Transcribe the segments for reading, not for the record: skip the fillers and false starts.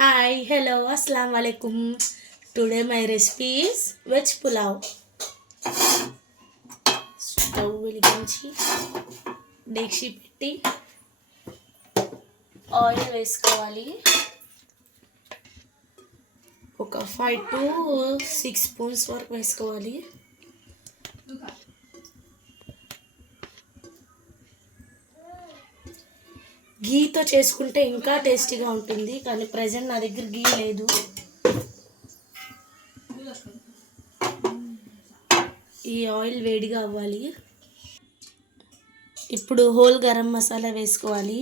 Hi, hello, assalamu alaikum. Today my recipe is veg pulao. Stove వెలిగించి డేక్షి పెట్టి oil వేసుకోవాలి. ఒక 5 to 6 స్పూన్స్ వరకు వేసుకోవాలి. గీతో చేసుకుంటే ఇంకా టేస్టీగా ఉంటుంది, కానీ ప్రజెంట్ నా దగ్గర గీ లేదు. ఈ ఆయిల్ వేడిగా అవ్వాలి. ఇప్పుడు హోల్ గరం మసాలా వేసుకోవాలి.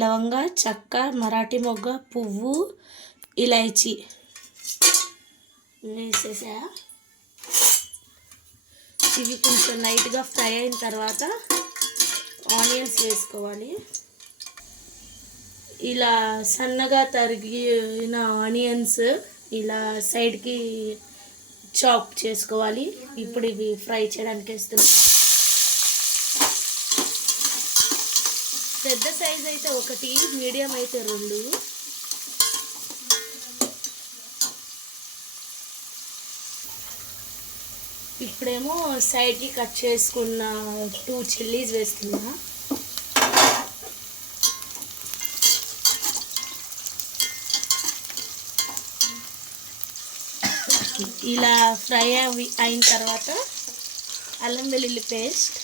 లవంగ, చెక్క, మరాఠీ మొగ్గ, పువ్వు, ఇలాచీ వేసేసా. ఇవి కొంచెం లైట్గా ఫ్రై అయిన తర్వాత ఆనియన్స్ వేసుకోవాలి. ఇలా సన్నగా తరిగిన ఆనియన్స్ ఇలా సైడ్కి చాప్ చేసుకోవాలి. ఇప్పుడు ఇవి ఫ్రై చేయడానికి వేస్తున్నాం. పెద్ద సైజ్ అయితే 1, మీడియం అయితే 2. ఇప్పుడేమో సైడ్కి కట్ చేసుకున్న 2 చిల్లీస్ వేస్తున్నా. ఇలా ఫ్రై అయిన తర్వాత అల్లం వెల్లుల్లి పేస్ట్,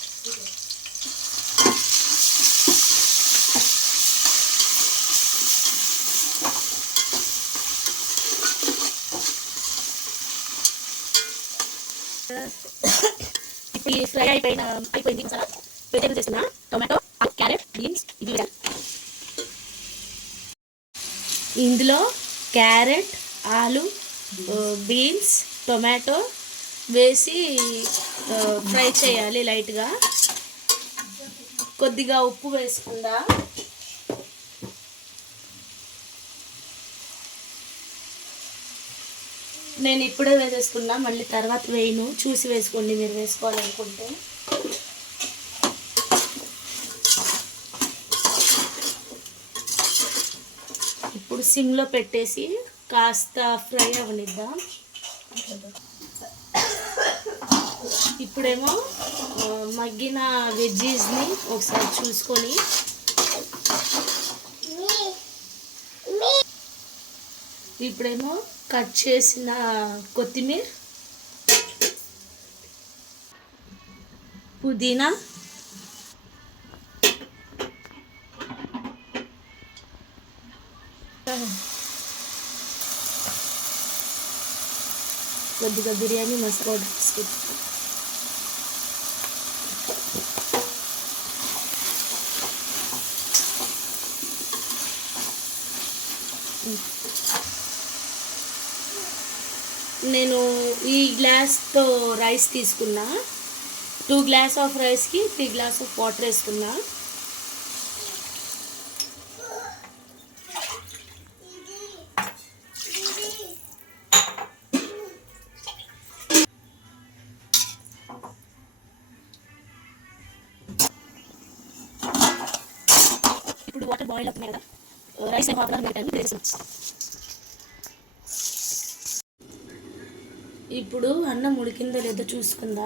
ఇప్పుడు ఈ ఫ్రై అయిపోయింది మసాలా. వెజిటేబుల్స్ వేస్తున్నా. Tomato, carrot, beans. ఇందులో క్యారెట్, ఆలు, బీన్స్, టొమాటో వేసి ఫ్రై చేయాలి లైట్గా. కొద్దిగా ఉప్పు వేసుకుందా. నేను ఇప్పుడే వేసేసుకున్నా, మళ్ళీ తర్వాత వేయను, చూసి వేసుకోండి మీరు వేసుకోవాలనుకుంటే. ఇప్పుడు సిమ్లో పెట్టేసి కాస్త ఫ్రై అవనిద్దాం. ఇప్పుడేమో మగ్గిన వెజ్జీస్ని ఒకసారి చూసుకొని ఇప్పుడేమో కట్ చేసిన కొత్తిమీర, పుదీనా, కొద్దిగా బిర్యానీ మసాలా వేసుకుంటాం. నేను ఈ గ్లాస్తో రైస్ తీసుకున్నా. 2 గ్లాస్ ఆఫ్ రైస్కి 3 గ్లాస్ ఆఫ్ వాటర్ వేసుకున్నా. ఇప్పుడు వాటర్ బాయిల్ అవుతున్నాయి కదా, రైస్ ఏమో అవ్వడానికి పెట్టాను. ఇప్పుడు అన్నం ఉడికిందో లేదో చూసుకుందా.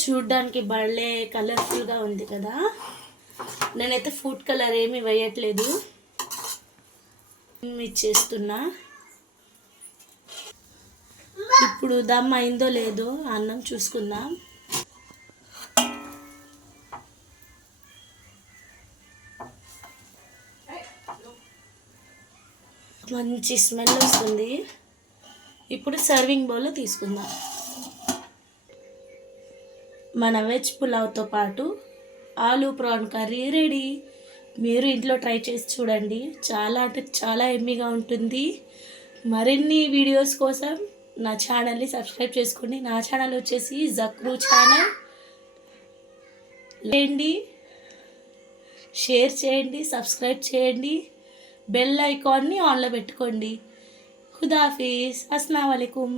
చూడ్డానికి భలే కలర్ఫుల్గా ఉంది కదా. నేనైతే ఫుడ్ కలర్ ఏమీ వేయట్లేదు, ఇచ్చేస్తున్నా. ఇప్పుడు దమ్ అయిందో లేదో అన్నం చూసుకుందాం. మంచి స్మెల్ వస్తుంది. ఇప్పుడు సర్వింగ్ బౌల్లో తీసుకుందాం. మన వెజ్ పులావ్తో పాటు ఆలూ ప్రాన్ కర్రీ రెడీ. మీరు ఇంట్లో ట్రై చేసి చూడండి, చాలా అంటే చాలా ఎమ్మీగా ఉంటుంది. మరిన్ని వీడియోస్ కోసం నా ఛానల్ని సబ్స్క్రైబ్ చేసుకోండి. నా ఛానల్ వచ్చేసి జక్రూ ఛానల్. లేండి, షేర్ చేయండి, సబ్స్క్రైబ్ చేయండి, బెల్ ఐకాన్ని ఆన్లో పెట్టుకోండి. ఖుదాఫీజ్. అస్సలాము అలైకుం.